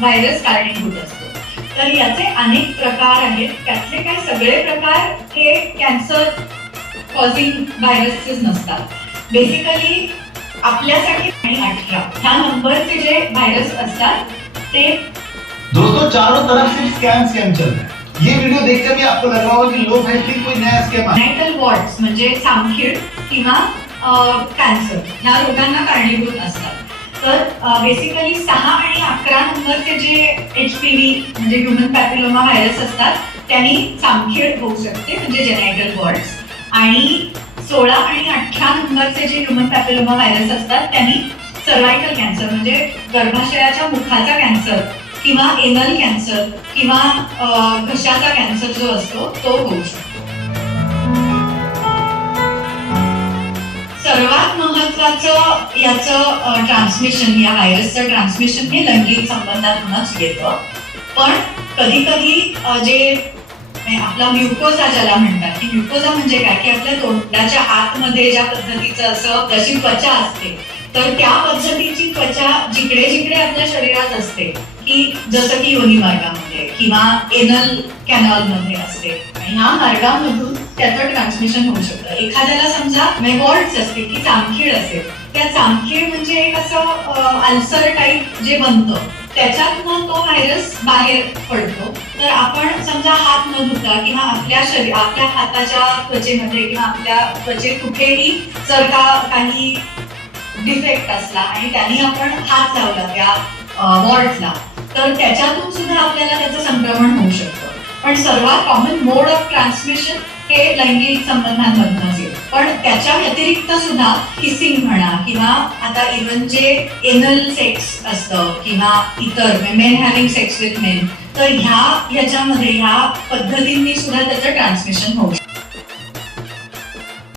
Virus कारणीभूत असतो. तर याचे अनेक प्रकार आहेत. त्यातले काय सगळे प्रकार हे कॅन्सर कॉझिंग व्हायरसचेच नसतात. बेसिकली आपल्यासाठी आणि अठरा. ह्या नंबरचे जे व्हायरस असतात ते दोस्तों चारों तरफ से स्कैम स्कैम चल रहा है ये वीडियो देखकर भी आपको लग रहा होगा कि लो फैक्ट्री कोई नया स्कैम आ नायटल वॉर्ड्स म्हणजे सामखीड किंवा कॅन्सर ह्या रोगांना कारणीभूत असतात. तर बेसिकली सहा आणि अकरा नंबरचे जे एच पी व्ही म्हणजे ह्युमन पॅपिलोमा व्हायरस असतात त्यांनी सामखीड होऊ शकते म्हणजे जेनायटल वॉर्ड्स आणि सोळा आणि अठरा नंबरचे जे ह्युमन पॅपिलोमा व्हायरस असतात त्यांनी सर्वायकल कॅन्सर म्हणजे गर्भाशयाच्या मुखाचा कॅन्सर किंवा एनल कॅन्सर किंवा घशाचा कॅन्सर जो असतो तो होऊ शकतो. सर्वात महत्वाचं याचं ट्रान्समिशन या व्हायरसचं ट्रान्समिशन हे लैंगिक संबंधातूनच येतं. पण कधी कधी जे आपला म्युकोजा ज्याला म्हणतात की म्युकोजा म्हणजे काय? की आपल्या तोंडाच्या आतमध्ये ज्या पद्धतीचं असं जशी त्वचा असते तर त्या पद्धतीची त्वचा जिकडे जिकडे आपल्या शरीरात असते की जसं की योनी मार्गामध्ये किंवा एनल कॅनॉलमध्ये असते आणि ह्या मार्गामधून त्याचं ट्रान्समिशन होऊ शकतं. एखाद्याला समजा मेगॉर्ड्स असतील की चामखीड असेल. त्या चामखीड म्हणजे एक असं अल्सर टाईप जे बनतं त्याच्यातनं तो व्हायरस बाहेर पडतो. तर आपण समजा हात न धुता किंवा आपल्या शरीर आपल्या हाताच्या त्वचेमध्ये किंवा आपल्या त्वचेत कुठेही जर का काही डिफेक्ट असला आणि त्यांनी आपण हात लावला त्या वॉर्डला तर त्याच्यातून सुद्धा पण सर्वात कॉमन मोड ऑफ ट्रान्समिशन हे लैंगिक संबंधांमधनच असेल पण त्याच्या व्यतिरिक्त सुद्धा किसिंग म्हणा किंवा आता इवन जे एनल सेक्स असतं किंवा इतर men having sex with men तर ह्या ह्याच्यामध्ये ह्या पद्धतींनी सुद्धा त्याचं ट्रान्समिशन होऊ शकतं.